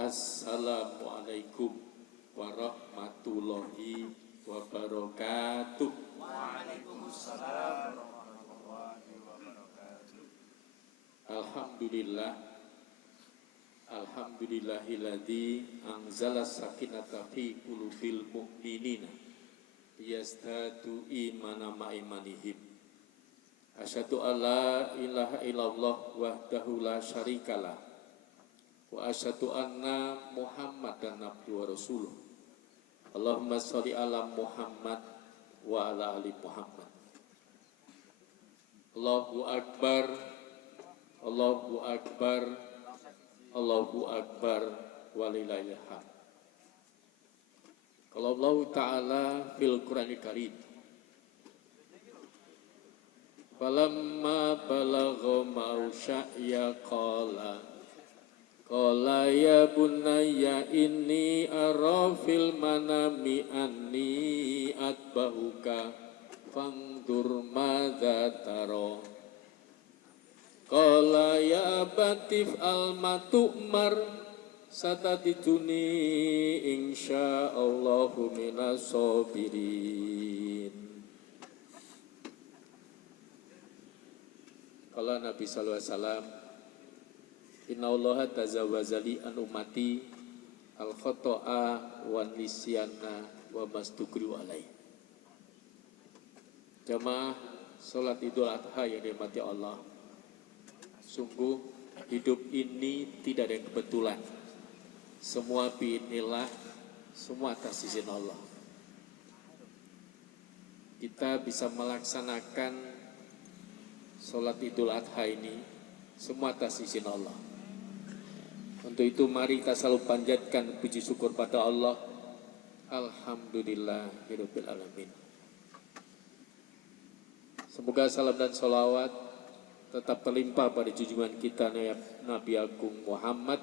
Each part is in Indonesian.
Assalamualaikum warahmatullahi wabarakatuh. Waalaikumsalam warahmatullahi wabarakatuh. Alhamdulillahilladzi anzala sakinata fi qulubil mu'minina yazdadu imana ma'imanihim. Asyhadu alla ilaha illallah wahdahu la syarikalah wa asyhadu anna Muhammadan abduhu wa rasuluh. Allahumma sholli ala Muhammad wa ala ali Muhammad. Allahu akbar, Allahu akbar, Allahu akbar, walillahil hamd. Kalau Allah Ta'ala fil Qur'anil Karim, falamma balagha ma'usya'ya qala ya bunayya inni ara fil manami anni atbahuka fangdur madza tara. Qala ya batif al-matu'mar satatiduni insyaallahu minas sabirin. Qala Nabi sallallahu alaihi wasallam, innallaha tazawwazali an ummati al-khata'a wa nisyana wa mastukriu alai. Jamaah salat Idul Adha yang dirahmati Allah, sungguh hidup ini tidak ada yang kebetulan. Semua biidznillah, semua atas izin Allah. Kita bisa melaksanakan sholat Idul Adha ini semua atas izin Allah. Untuk itu mari kita selalu panjatkan puji syukur pada Allah. Alhamdulillahirabbil alamin. Semoga salam dan sholawat tetap terlimpah pada junjungan kita Nabi Agung Muhammad.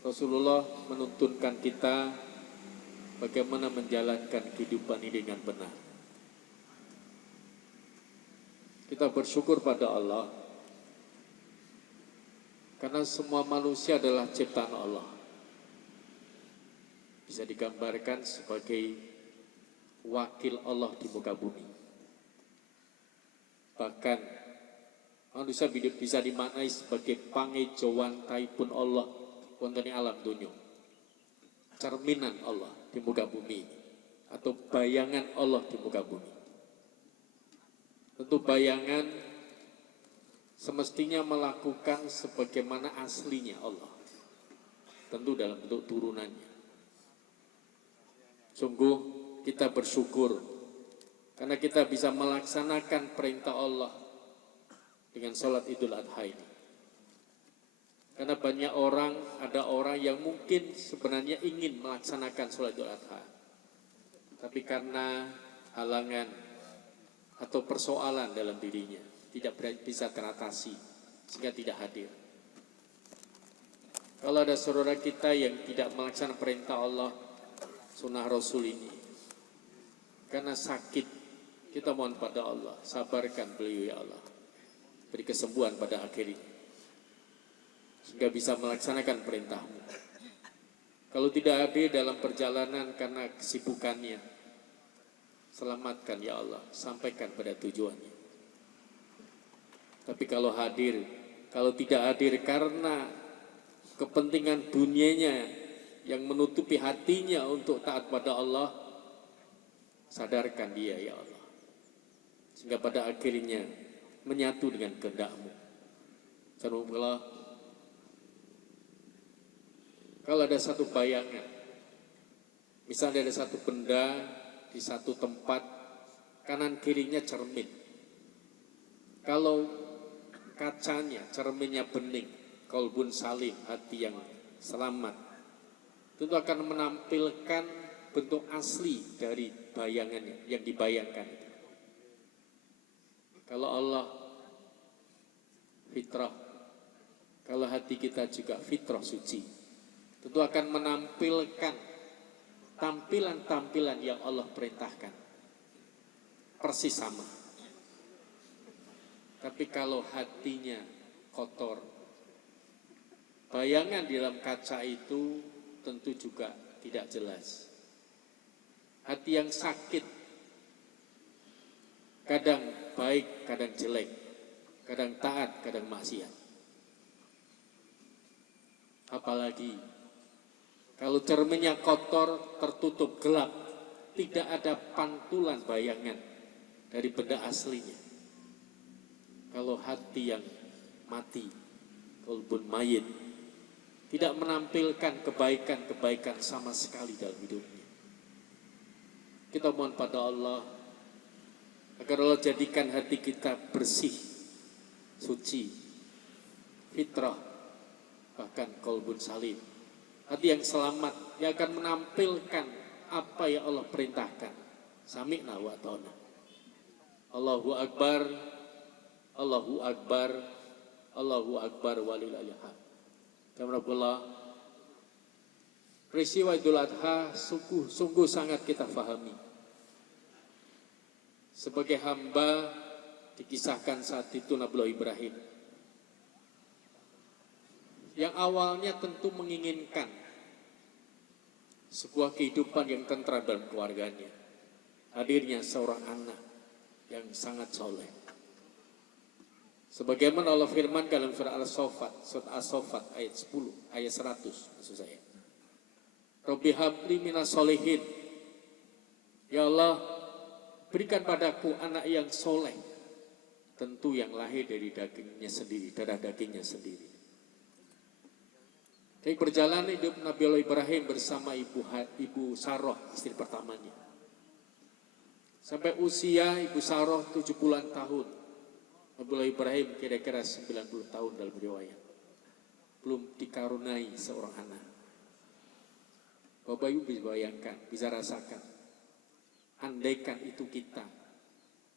Rasulullah menuntunkan kita bagaimana menjalankan kehidupan ini dengan benar. Kita bersyukur pada Allah karena semua manusia adalah ciptaan Allah. Bisa digambarkan sebagai wakil Allah di muka bumi. Bahkan manusia bisa dimaknai sebagai pangejauhan taipun Allah wonten ing alam dunya. Cerminan Allah di muka bumi atau bayangan Allah di muka bumi. Tentu bayangan semestinya melakukan sebagaimana aslinya Allah. Tentu dalam bentuk turunannya. Sungguh kita bersyukur karena kita bisa melaksanakan perintah Allah dengan sholat Idul Adha ini. Karena banyak orang, ada orang yang mungkin sebenarnya ingin melaksanakan sholat Idul Adha, tapi karena halangan atau persoalan dalam dirinya tidak bisa teratasi sehingga tidak hadir. Kalau ada saudara kita yang tidak melaksanakan perintah Allah, sunnah Rasul ini, karena sakit, kita mohon pada Allah, sabarkan beliau ya Allah, beri kesembuhan pada akhirnya sehingga bisa melaksanakan perintah-Mu. Kalau tidak hadir dalam perjalanan karena kesibukannya, selamatkan ya Allah, sampaikan pada tujuannya. Tapi kalau hadir, kalau tidak hadir karena kepentingan dunianya yang menutupi hatinya untuk taat pada Allah, sadarkan dia ya Allah, sehingga pada akhirnya menyatu dengan kehendak-Mu. Kalau ada satu bayangan, misalnya ada satu benda di satu tempat, kanan kirinya cermin. Kalau kacanya, cerminnya bening, qalbun salim, hati yang selamat, tentu akan menampilkan bentuk asli dari bayangannya yang dibayangkan. Kalau Allah fitrah, kalau hati kita juga fitrah suci, tentu akan menampilkan tampilan-tampilan yang Allah perintahkan persis sama. Tapi kalau hatinya kotor, bayangan di dalam kaca itu tentu juga tidak jelas. Hati yang sakit, kadang baik, kadang jelek, kadang taat, kadang maksiat. Apalagi kalau cerminnya kotor, tertutup gelap, tidak ada pantulan bayangan dari benda aslinya. Kalau hati yang mati, qalbun mayit, tidak menampilkan kebaikan-kebaikan sama sekali dalam hidupnya. Kita mohon pada Allah agar Allah jadikan hati kita bersih, suci, fitrah, bahkan qalbun salim. Hati yang selamat, yang akan menampilkan apa yang Allah perintahkan. Sami'na wa ta'na. Allahu Akbar, Allahu Akbar, Allahu Akbar walillahil hamd. Alhamdulillah, peristiwa Idul Adha sungguh sangat kita fahami. Sebagai hamba dikisahkan saat itu Nabi Ibrahim, yang awalnya tentu menginginkan sebuah kehidupan yang tentram dalam keluarganya. Hadirnya seorang anak yang sangat soleh. Sebagaimana Allah firman dalam surah As-Saffat ayat 10, ayat 100 maksud saya. Rabbi habli minas solihin. Ya Allah, berikan padaku anak yang soleh. Tentu yang lahir dari dagingnya sendiri, darah dagingnya sendiri. Dari perjalanan hidup Nabi Allah Ibrahim bersama ibu Saroh, istri pertamanya. Sampai usia ibu Saroh 70-an tahun. Nabi Allah Ibrahim kira-kira 90 tahun dalam riwayat. Belum dikarunai seorang anak. Bapak Ibu bisa bayangkan, bisa rasakan. Andaikan itu kita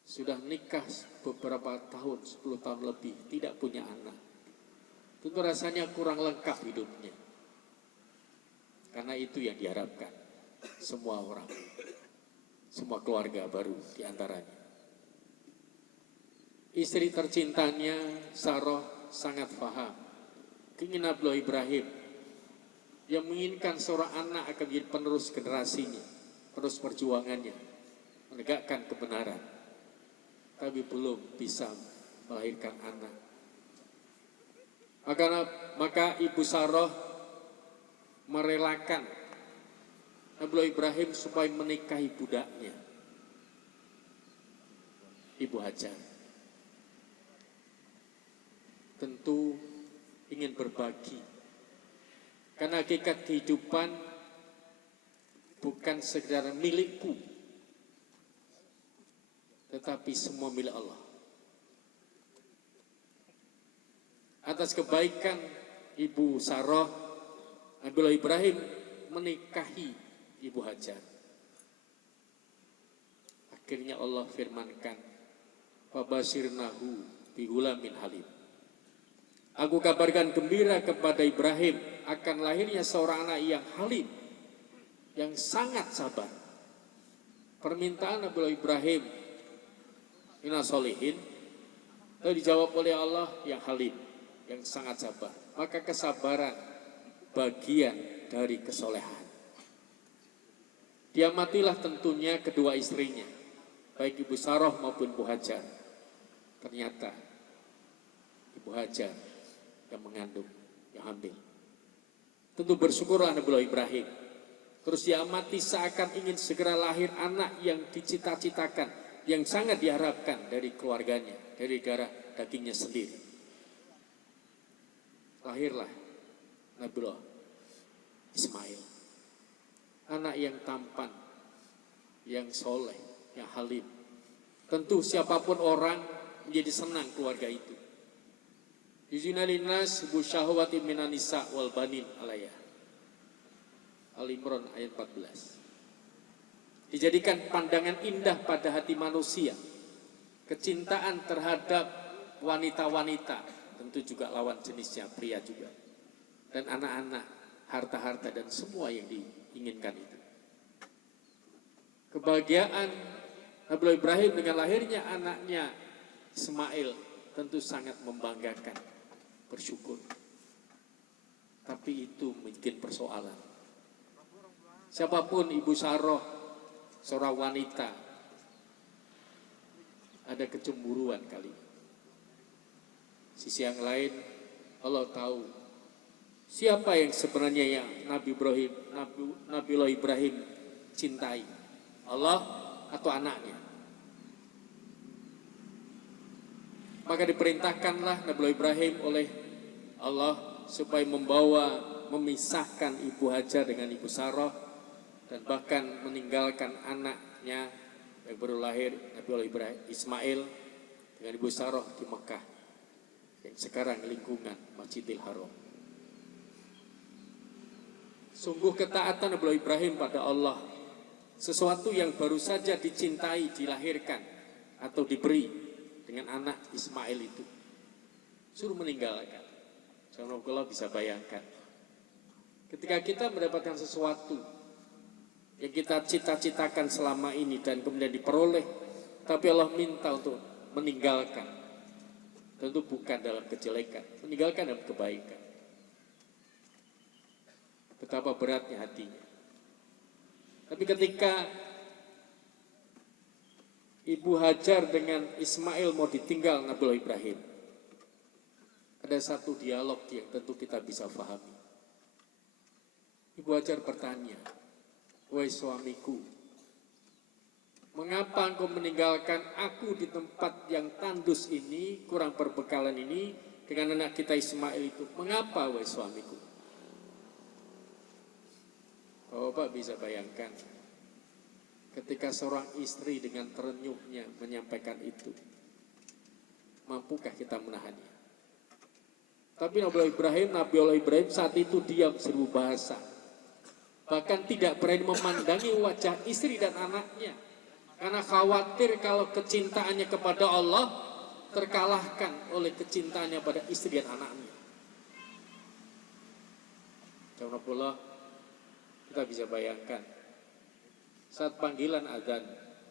sudah nikah beberapa tahun, 10 tahun lebih, tidak punya anak. Tentu rasanya kurang lengkap hidupnya. Karena itu yang diharapkan semua orang, semua keluarga baru diantaranya. Istri tercintanya Saroh sangat paham keinginan Nabi Ibrahim yang menginginkan seorang anak akan menjadi penerus generasinya, penerus perjuangannya, menegakkan kebenaran, tapi belum bisa melahirkan anak. Maka ibu Saroh merelakan Nabi Ibrahim supaya menikahi budaknya, Ibu Hajar. Tentu ingin berbagi, karena hakikat kehidupan bukan sekedar milikku, tetapi semua milik Allah. Atas kebaikan Ibu Saroh, Nabi Ibrahim menikahi Ibu Hajar. Akhirnya Allah firmankan, "Fabashirnahu bihulamin halim." Aku kabarkan gembira kepada Ibrahim akan lahirnya seorang anak yang halim, yang sangat sabar. Permintaan Nabi Ibrahim, minas solihin, dijawab oleh Allah yang halim, yang sangat sabar. Maka kesabaran bagian dari kesolehan. Diamatilah tentunya kedua istrinya, baik Ibu Saroh maupun Ibu Hajar. Ternyata Ibu Hajar yang mengandung, yang hamil. Tentu bersyukurlah Nabi Ibrahim. Terus diamati seakan ingin segera lahir anak yang dicita-citakan, yang sangat diharapkan dari keluarganya, dari darah dagingnya sendiri. Lahirlah Nabiullah Ismail, anak yang tampan, yang soleh, yang halim. Tentu siapapun orang menjadi senang keluarga itu. Yuzina linnas bu syahwati minan nisa wal banin alayah. Al-Imran ayat 14. Dijadikan pandangan indah pada hati manusia, kecintaan terhadap wanita-wanita, tentu juga lawan jenisnya, pria juga, dan anak-anak, harta-harta dan semua yang diinginkan itu. Kebahagiaan Nabi Ibrahim dengan lahirnya anaknya Ismail tentu sangat membanggakan, bersyukur. Tapi itu mungkin persoalan. Siapapun Ibu Saroh, seorang wanita, ada kecemburuan kali. Sisi yang lain, Allah tahu siapa yang sebenarnya yang Nabiullah Ibrahim cintai, Allah atau anaknya. Maka diperintahkanlah Nabiullah Ibrahim oleh Allah supaya memisahkan Ibu Hajar dengan Ibu Saroh, dan bahkan meninggalkan anaknya yang baru lahir Nabiullah Ibrahim Ismail dengan Ibu Saroh di Mekah yang sekarang lingkungan Masjidil Haram. Sungguh ketaatan Nabiullah Ibrahim pada Allah, sesuatu yang baru saja dicintai, dilahirkan atau diberi dengan anak Ismail itu, suruh meninggalkan. Subhanallah, bisa bayangkan ketika kita mendapatkan sesuatu yang kita cita-citakan selama ini dan kemudian diperoleh, tapi Allah minta untuk meninggalkan. Tentu bukan dalam kejelekan, meninggalkan dalam kebaikan. Betapa beratnya hatinya. Tapi ketika Ibu Hajar dengan Ismail mau ditinggal Nabiullah Ibrahim, ada satu dialog yang tentu kita bisa pahami. Ibu Hajar bertanya, "Wahai suamiku, mengapa engkau meninggalkan aku di tempat yang tandus ini, kurang perbekalan ini, dengan anak kita Ismail itu? Mengapa, wahai suamiku?" Bapak bisa bayangkan, ketika seorang istri dengan terenyuhnya menyampaikan itu, mampukah kita menahannya? Tapi Nabiullah Ibrahim saat itu diam seribu bahasa. Bahkan tidak berani memandangi wajah istri dan anaknya, karena khawatir kalau kecintaannya kepada Allah terkalahkan oleh kecintaannya pada istri dan anaknya. Subhanallah, kita bisa bayangkan saat panggilan azan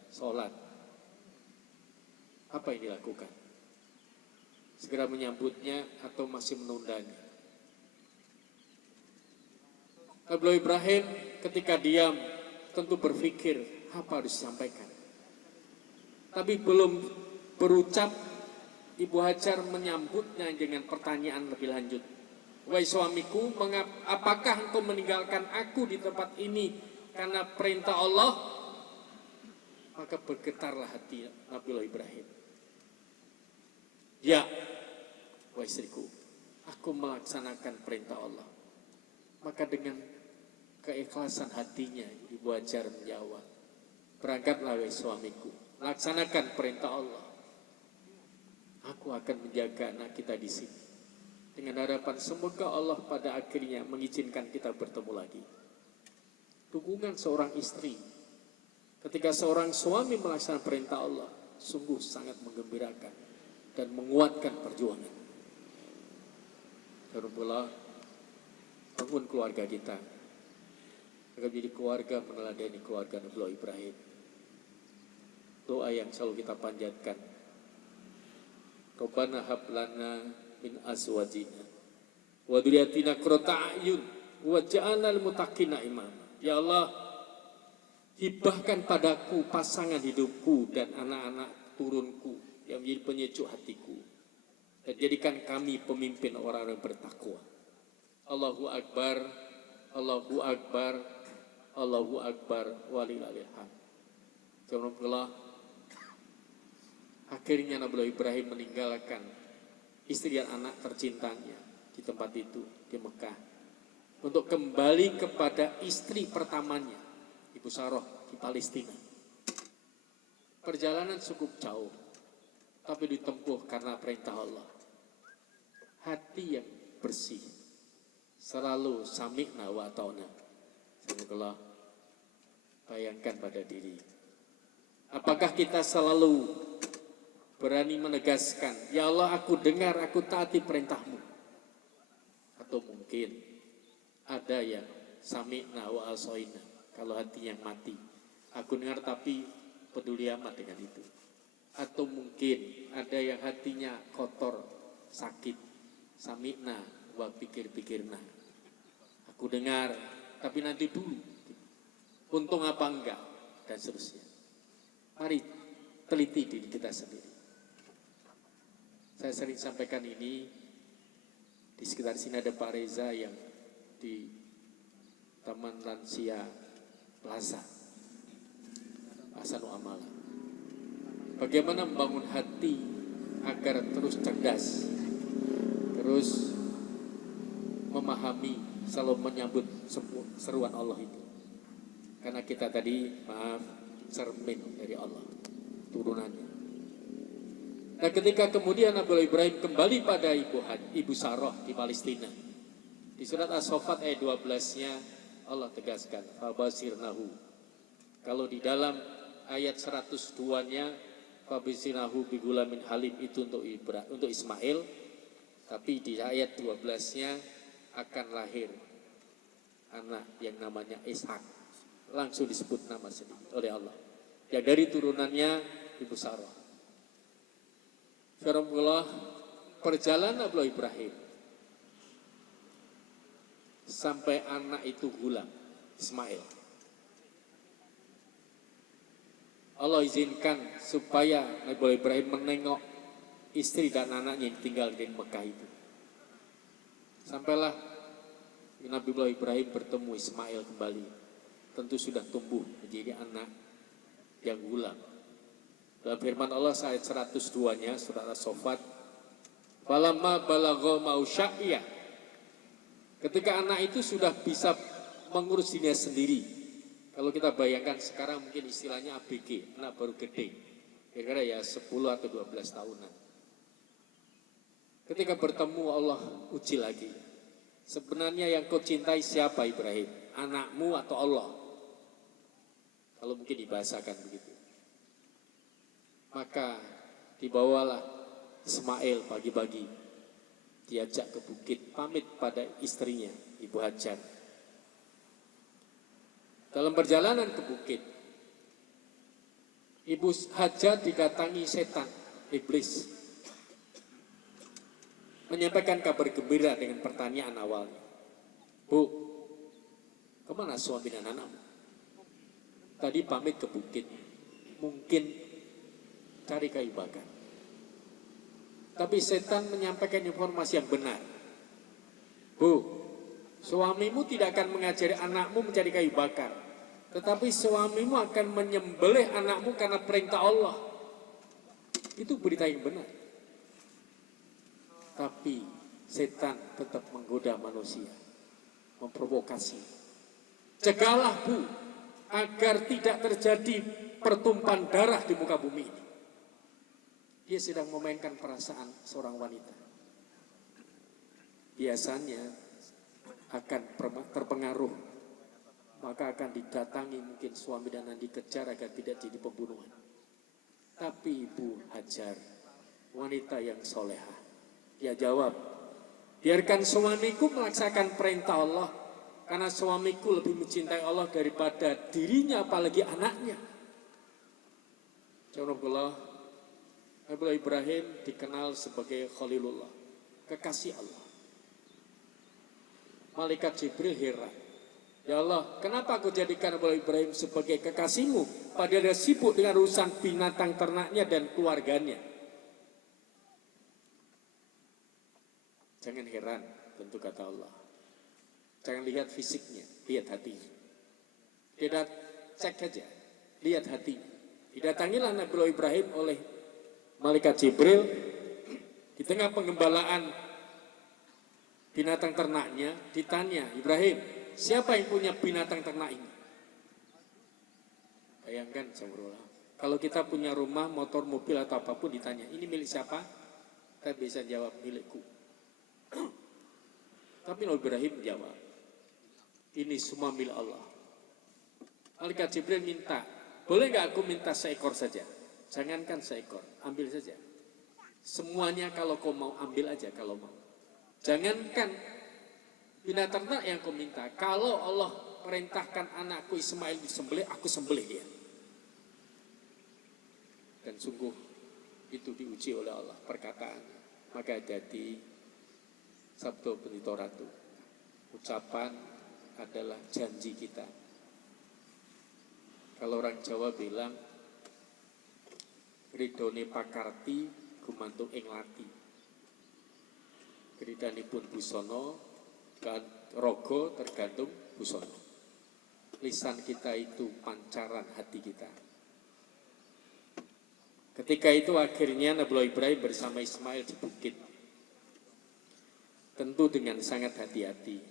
sholat, apa yang dilakukan? Segera menyambutnya atau masih menundanya? Nabiullah Ibrahim ketika diam tentu berpikir apa harus disampaikan. Tapi belum berucap, Ibu Hajar menyambutnya dengan pertanyaan lebih lanjut. "Wahai suamiku, apakah engkau meninggalkan aku di tempat ini karena perintah Allah?" Maka bergetarlah hati Nabiullah Ibrahim. "Ya, wahai istriku, aku melaksanakan perintah Allah." Maka dengan keikhlasan hatinya Ibu Hajar menjawab, "Berangkatlah wahai suamiku, laksanakan perintah Allah. Aku akan menjaga anak kita di sini." Dengan harapan semoga Allah pada akhirnya mengizinkan kita bertemu lagi. Dukungan seorang istri ketika seorang suami melaksanakan perintah Allah sungguh sangat menggembirakan dan menguatkan perjuangan. Alhamdulillah, bangun keluarga kita agar menjadi keluarga meneladani keluarga Nabiullah Ibrahim. Doa yang selalu kita panjatkan, Rabbana hab lana min azwajina wa dzurriyyatina qurrata a'yun waj'alna lil muttaqina imama. Ya Allah, hibahkan padaku pasangan hidupku dan anak-anak turunku yang menjadi penyejuk hatiku, dan jadikan kami pemimpin orang-orang bertakwa. Allahu Akbar, Allahu Akbar, Allahu Akbar, walillahil hamd. Subhanallah, akhirnya Nabiullah Ibrahim meninggalkan istri dan anak tercintanya di tempat itu, di Mekah, untuk kembali kepada istri pertamanya, Ibu Saroh, di Palestina. Perjalanan cukup jauh, tapi ditempuh karena perintah Allah. Hati yang bersih selalu sami'na wa ta'na. Semoga bayangkan pada diri, apakah kita selalu berani menegaskan, "Ya Allah, aku dengar, aku taati perintahmu"? Atau mungkin ada yang sami'na wa asoina, kalau hati yang mati, aku dengar tapi peduli amat dengan itu. Atau mungkin ada yang hatinya kotor, sakit, sami'na wa pikir-pikirna, Aku dengar, tapi nanti dulu. Untung apa enggak? Dan seterusnya. Mari teliti diri kita sendiri. Saya sering sampaikan ini, di sekitar sini ada Pak Reza yang di Taman Lansia Plaza, Ahsanul Amala. Bagaimana membangun hati agar terus cerdas, terus memahami, selalu menyambut seruan Allah itu. Karena kita tadi, maaf, cermin dari Allah, turunannya. Nah ketika kemudian Nabi Ibrahim kembali pada Ibu Sarah di Palestina, di surat As-Saffat ayat 12-nya Allah tegaskan, Fabasirnahu. Kalau di dalam ayat 102-nya, Fabasirnahu bigulamin halim itu untuk Ismail, tapi di ayat 12-nya akan lahir anak yang namanya Ishak. Langsung disebut nama sendiri oleh Allah. Yang dari turunannya Ibu Sarah. Firmanullah, perjalanan Nabi Ibrahim sampai anak itu gulam, Ismail. Allah izinkan supaya Nabi Ibrahim menengok istri dan anaknya yang tinggal di Mekah itu. Sampailah Nabi Ibrahim bertemu Ismail kembali. Tentu sudah tumbuh menjadi anak yang gulam. Dalam firman Allah ayat 102-nya surat As-Saffat, falamma balagha mausya'iyah. Ketika anak itu sudah bisa mengurus dirinya sendiri. Kalau kita bayangkan sekarang mungkin istilahnya ABG, anak baru gede. Kira-kira ya 10 atau 12 tahunan. Ketika bertemu Allah uji lagi. Sebenarnya yang kau cintai siapa Ibrahim? Anakmu atau Allah? Kalau mungkin dibahasakan begitu. Maka dibawalah Ismail pagi-pagi. Diajak ke bukit, pamit pada istrinya, Ibu Hajar. Dalam perjalanan ke bukit, Ibu Hajar didatangi setan, iblis. Menyampaikan kabar gembira dengan pertanyaan awalnya. Bu, kemana suami dan anakmu? Tadi pamit ke bukit, mungkin cari kayu bakar. Tapi setan menyampaikan informasi yang benar. Bu, suamimu tidak akan mengajari anakmu mencari kayu bakar. Tetapi suamimu akan menyembelih anakmu karena perintah Allah. Itu berita yang benar. Tapi setan tetap menggoda manusia, memprovokasi. Cegahlah bu, agar tidak terjadi pertumpahan darah di muka bumi ini. Dia sedang memainkan perasaan seorang wanita. Biasanya akan terpengaruh, maka akan didatangi mungkin suami dan anak dikejar agar tidak jadi pembunuhan. Tapi Ibu Hajar, wanita yang solehah, dia jawab, biarkan suamiku melaksanakan perintah Allah, karena suamiku lebih mencintai Allah daripada dirinya, apalagi anaknya. Jazakallah, Nabi Ibrahim dikenal sebagai Khalilullah, kekasih Allah. Malaikat Jibril heran, ya Allah, kenapa aku jadikan Nabi Ibrahim sebagai kekasihmu, padahal dia sibuk dengan urusan binatang ternaknya dan keluarganya. Jangan heran, tentu kata Allah. Jangan lihat fisiknya, lihat hatinya. Tidak cek saja, lihat hatinya. Didatangilah Nabi Ibrahim oleh Malaikat Jibril di tengah pengembalaan binatang ternaknya. Ditanya, Ibrahim, siapa yang punya binatang ternak ini? Bayangkan, kalau kita punya rumah, motor, mobil atau apapun, ditanya, ini milik siapa? Kita bisa jawab, milikku. Tapi Nabi Ibrahim jawab, ini semua milik Allah. Malaikat Jibril minta, boleh gak aku minta seekor saja? Jangankan seekor, ambil saja. Semuanya kalau kau mau, ambil aja kalau mau. Jangankan binatang ternak yang kau minta. Kalau Allah perintahkan anakku Ismail disembelih, aku sembelih dia. Dan sungguh itu diuji oleh Allah perkataannya. Maka jadi sabdo Pendito Ratu, ucapan adalah janji kita. Kalau orang Jawa bilang ridone pakarti gumantung ing lati. Kridanipun busana kan rogo tergantung busana. Lisan kita itu pancaran hati kita. Ketika itu akhirnya Nabi Ibrahim bersama Ismail di bukit. Tentu dengan sangat hati-hati.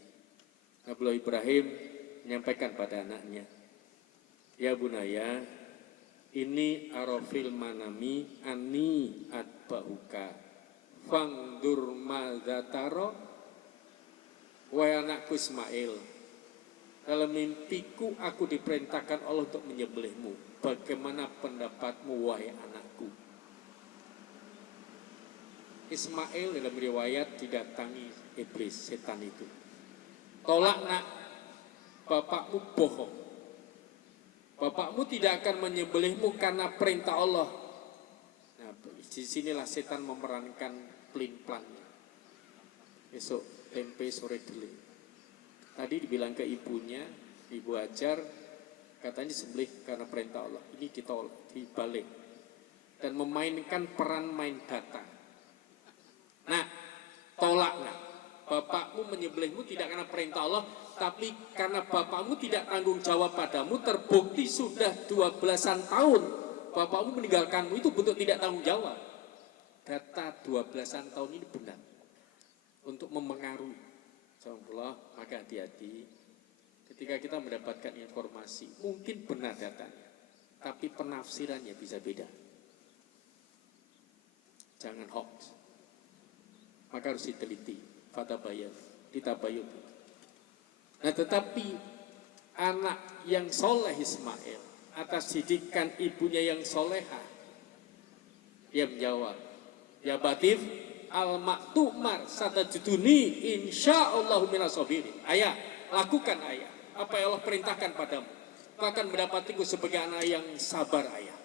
Nabi Ibrahim menyampaikan pada anaknya, ya bunaya, ini arafil manami ani atba'uka fangdur madzataro. Wahai anakku Ismail, dalam mimpiku aku diperintahkan Allah untuk menyembelihmu. Bagaimana pendapatmu wahai anakku? Ismail dalam riwayat didatangi iblis, setan itu. Tolak nak, bapakmu bohong. Bapakmu tidak akan menyembelihmu karena perintah Allah. Nah, di sinilah setan memerankan pelin-pelannya. Besok tempe, sore deli. Tadi dibilang ke ibunya, ibu ajar, katanya sembelih karena perintah Allah. Ini dibalik dan memainkan peran main data. Nah, tolaklah. Bapakmu menyembelihmu tidak karena perintah Allah, tapi karena bapakmu tidak tanggung jawab padamu. Terbukti sudah 12-an tahun bapakmu meninggalkanmu, itu bentuk tidak tanggung jawab. Data 12-an tahun ini benar untuk memengaruhi. Insyaallah, maka hati-hati ketika kita mendapatkan informasi, mungkin benar datanya, tapi penafsirannya bisa beda. Jangan hoax. Maka harus diteliti, fatabayan, ditabayun. Nah, tetapi anak yang soleh Ismail atas didikan ibunya yang soleha, dia menjawab, ya batif al-maktumar satajuduni insya'allahu minasabirin. Ayah, lakukan ayah apa yang Allah perintahkan padamu. Kau akan mendapatiku sebagai anak yang sabar ayah.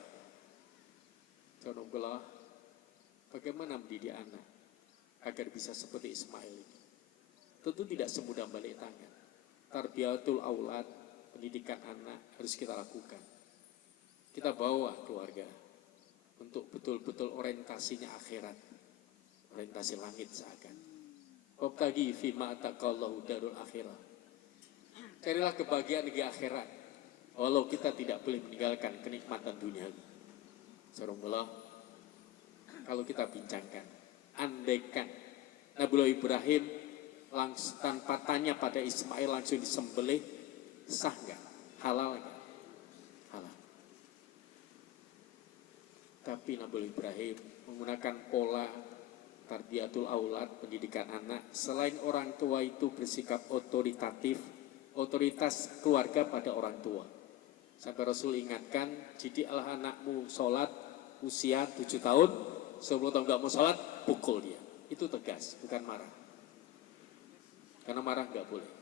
Contohnya, bagaimana mendidik anak agar bisa seperti Ismail ini? Tentu tidak semudah balik tangan. Tarbiyatul aulad, pendidikan anak harus kita lakukan. Kita bawa keluarga untuk betul-betul orientasinya akhirat, orientasi langit seakan. Wabtaghi fima ataqallahu darul akhirah. Carilah kebahagiaan di akhirat, walau kita tidak boleh meninggalkan kenikmatan dunia. Insyaallah, kalau kita bincangkan, andaikan Nabi Ibrahim langsung tanpa tanya pada Ismail langsung disembelih, sah nggak? Halal nggak? Halal. Tapi Nabi Ibrahim menggunakan pola tarbiyatul aulad, pendidikan anak. Selain orang tua itu bersikap otoritatif, otoritas keluarga pada orang tua. Sampai Rasul ingatkan, didiklah anakmu sholat usia 7 tahun, 10 tahun nggak mau sholat, pukul dia. Itu tegas, bukan marah. Karena marah nggak boleh.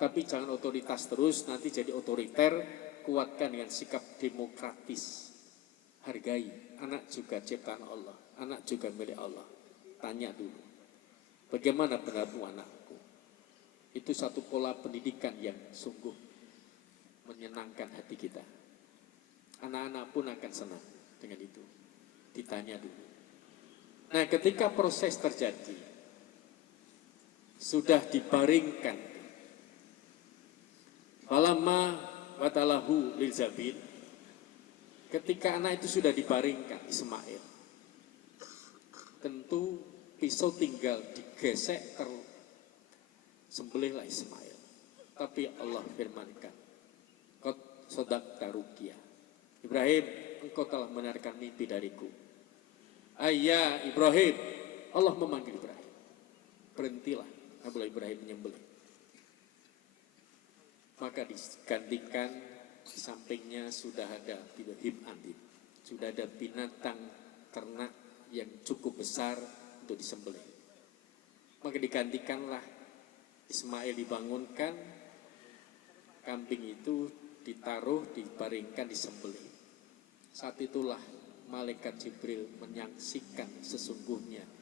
Tapi jangan otoritas terus, nanti jadi otoriter. Kuatkan dengan sikap demokratis. Hargai, anak juga ciptaan Allah, anak juga milik Allah. Tanya dulu, bagaimana pendapatmu anakku? Itu satu pola pendidikan yang sungguh menyenangkan hati kita. Anak-anak pun akan senang dengan itu. Ditanya dulu. Nah, ketika proses terjadi, sudah dibaringkan, falamma watalahu lil zabin, ketika anak itu sudah dibaringkan Ismail, tentu pisau tinggal digesek, sembelihlah Ismail. Tapi Allah firmankan, qad sadaqta ruqyah, Ibrahim, engkau telah benarkan mimpi dariku. Ayah Ibrahim, Allah memanggil Ibrahim, berhentilah. Nabi Ibrahim menyembelih. Maka digantikan, di sampingnya sudah ada bidhim andin, sudah ada binatang ternak yang cukup besar untuk disembelih. Maka digantikanlah Ismail, dibangunkan, kambing itu ditaruh, dibaringkan, disembelih. Saat itulah malaikat Jibril menyaksikan sesungguhnya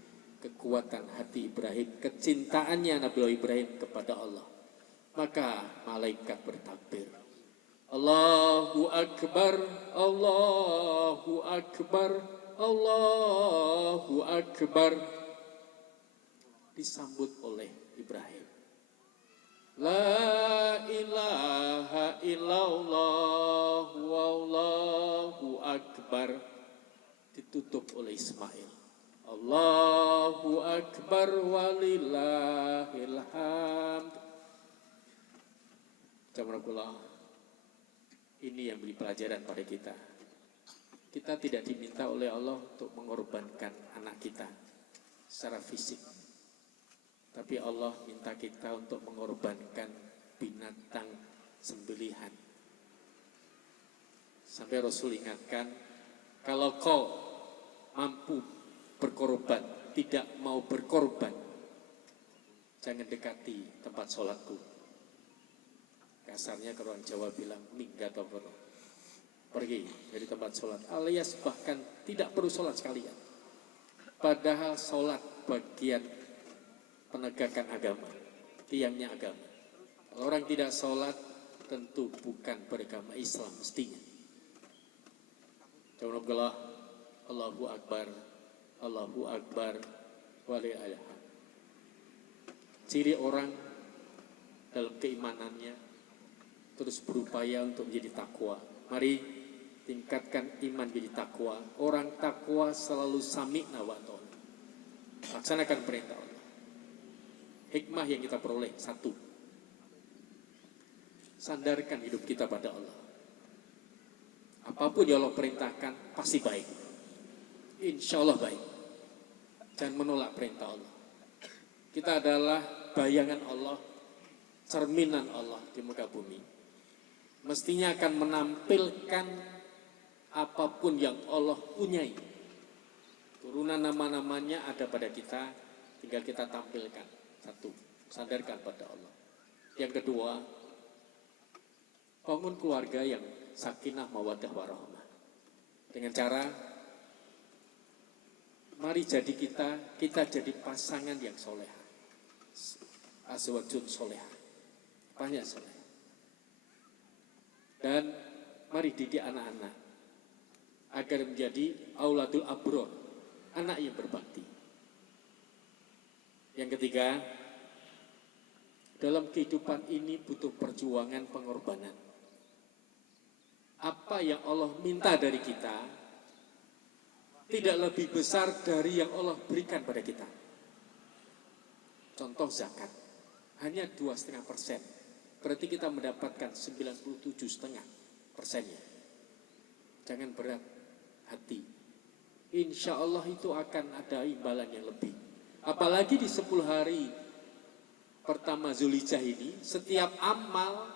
kekuatan hati Ibrahim, kecintaannya Nabi Ibrahim kepada Allah. Maka malaikat bertakbir. Allahu Akbar, Allahu Akbar, Allahu Akbar. Disambut oleh Ibrahim. La ilaha illallah wallahu akbar. Ditutup oleh Ismail. Allahu Akbar walillahil hamd. Jazakumullah. Ini yang beri pelajaran pada kita. Kita tidak diminta oleh Allah untuk mengorbankan anak kita secara fisik. Tapi Allah minta kita untuk mengorbankan binatang sembelihan. Sampai Rasul ingatkan, kalau kau mampu berkorban, tidak mau berkorban, jangan dekati tempat sholatku. Kasarnya kalau orang Jawa bilang, minggat atau pergi dari tempat sholat, alias bahkan tidak perlu sholat sekalian. Padahal sholat bagian penegakan agama, tiangnya agama. Kalau orang tidak sholat, tentu bukan beragama Islam mestinya. Alhamdulillah, Allahu Akbar, Allahu Akbar, walillahil hamd. Ciri orang dalam keimanannya terus berupaya untuk menjadi takwa. Mari tingkatkan iman menjadi takwa. Orang takwa selalu sami'na wa ta'na. Laksanakan perintah Allah. Hikmah yang kita peroleh, satu, sandarkan hidup kita pada Allah. Apapun yang Allah perintahkan pasti baik. Insya Allah baik. Jangan menolak perintah Allah. Kita adalah bayangan Allah, cerminan Allah di muka bumi. Mestinya akan menampilkan apapun yang Allah punyai. Turunan nama-namanya ada pada kita, tinggal kita tampilkan. Satu, sadarkan pada Allah. Yang kedua, bangun keluarga yang sakinah mawaddah warahmah. Dengan cara, mari jadi kita jadi pasangan yang soleha. Azwajun soleha. Banyak soleha. Dan mari didik anak-anak agar menjadi auladul abror, anak yang berbakti. Yang ketiga, dalam kehidupan ini butuh perjuangan pengorbanan. Apa yang Allah minta dari kita tidak lebih besar dari yang Allah berikan pada kita. Contoh zakat, hanya 2,5%. Berarti kita mendapatkan 97,5%-nya. Jangan berat hati. Insya Allah itu akan ada imbalan yang lebih. Apalagi di 10 hari pertama Zulhijjah ini, setiap amal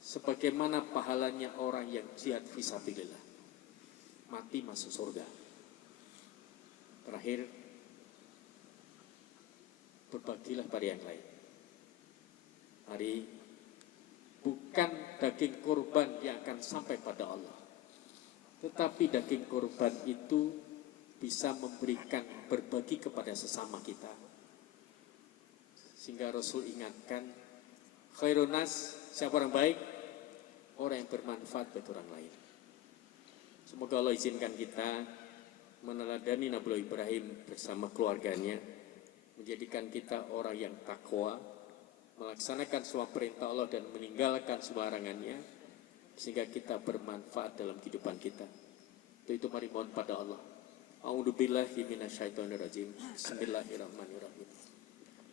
sebagaimana pahalanya orang yang jihad fisabilillah, mati masuk surga. Terakhir, berbagilah pada yang lain. Mari, bukan daging kurban yang akan sampai pada Allah, tetapi daging kurban itu bisa memberikan, berbagi kepada sesama kita. Sehingga Rasul ingatkan, khairun nas, siapa orang baik? Orang yang bermanfaat bagi orang lain. Semoga Allah izinkan kita meneladani Nabi Ibrahim bersama keluarganya, menjadikan kita orang yang takwa, melaksanakan semua perintah Allah dan meninggalkan semua larangannya, sehingga kita bermanfaat dalam kehidupan kita. Itu mari mohon pada Allah. A'udzubillahi minasyaitonirrajim. Bismillahirrahmanirrahim.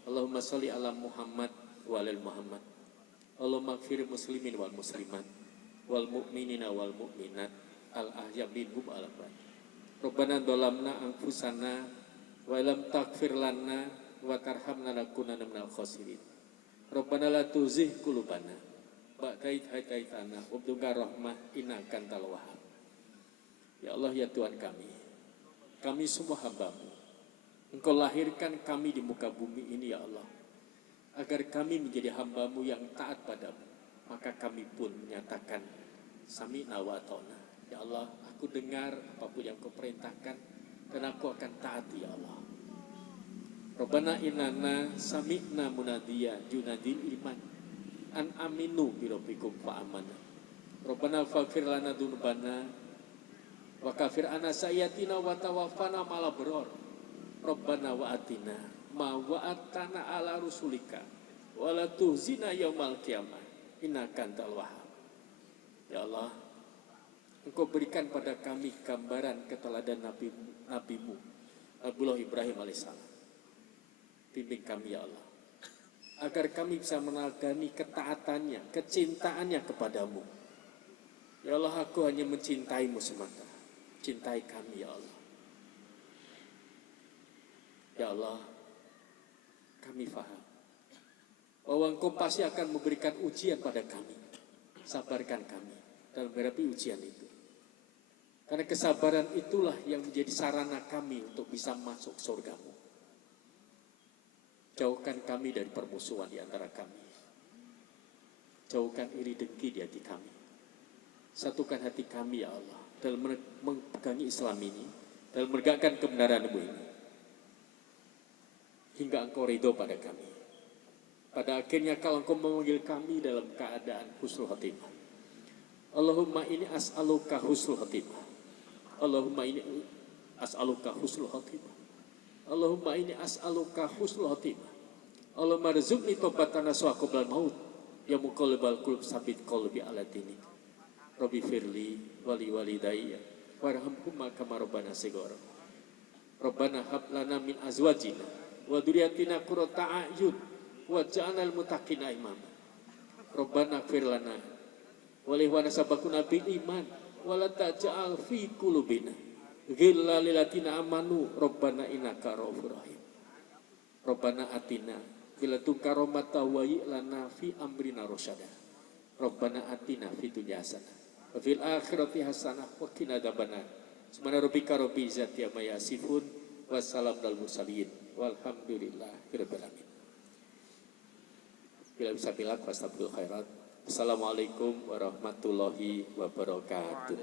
Allahumma sholli ala Muhammad wa ala Muhammad. Allahumma ighfir muslimin wal muslimat wal mu'minina wal mu'minat al ahya minhum al amwat. Rabbana dhalamna anfusana wa lam taghfir lana wa tarhamna lakunanna minal khasirin. Rabbana la tuzigh qulubana ba'da idh hadaitana wa hab lana rahmah innaka antal wahhab. Ya Allah, ya Tuhan kami semua hamba-Mu. Engkau lahirkan kami di muka bumi ini, ya Allah, agar kami menjadi hamba-Mu yang taat padamu. Maka kami pun menyatakan sami'na wa ata'na. Ya Allah, aku dengar apapun yang Kau perintahkan dan aku akan taati, ya Allah. Rabbana inana sami'na munadiya junadil iman an aminu bi rabbikum fa amana. Rabbana faghfir lana dzunubana wa kafir ana sayyatina wa tawaffana ma'al abrar. Rabbana wa atina ma wa'atana ala rusulika wa la tuhzina yaumal qiyamah innaka antal wahhab. Ya Allah, Engkau berikan pada kami gambaran keteladanan nabimu Nabiullah Ibrahim alaihissalam. Bimbing kami ya Allah, agar kami bisa meneladani ketaatannya, kecintaannya kepadamu. Ya Allah, aku hanya mencintaimu semata. Cintai kami ya Allah. Ya Allah, kami faham bahwa Engkau pasti akan memberikan ujian pada kami. Sabarkan kami dalam menghadapi ujian itu. Karena kesabaran itulah yang menjadi sarana kami untuk bisa masuk surgamu. Jauhkan kami dari permusuhan di antara kami. Jauhkan iri dengki di hati kami. Satukan hati kami ya Allah dalam memegangi Islam ini, dalam menegakkan kebenaran-Mu ini. Hingga Engkau ridho pada kami. Pada akhirnya kalau Engkau memanggil kami dalam keadaan husnul khotimah. Allahumma ini as'aluka husnul khotimah. Allahumma ini as'aluka husnul khotimah. Allahumma ini as'aluka husnul khotimah. Allahumma rizukni tobatan nasuha qoblal maut. Ya muqallibal qulub sabit qalbi ala dinik. Rabbi firli wali walidayya warhamhuma kama rabbana sighara. Rabbana hab lana min azwajina wa dzurriyyatina qurrata a'yun waj'alnal muttaqina imama. Rabbana ighfir lana wa li ikhwana sabaquna bil iman wa la taj'al fi qulubina ghillan lil ladzina amanu rabbana innaka ra'ufur rahim. Rabbana atina bil ladunka rahmatan wa hayyi lana fi amrina rasyada. Rabbana atina fid dunya hasanah wa fil akhirati hasanah wa qina adzabannar. Subhana rabbika rabbil izzati amma yasifun wa salamun alal mursalin walhamdulillahirabbil alamin. Bila bisa bilang, astagfirullah khairat. Assalamualaikum warahmatullahi wabarakatuh.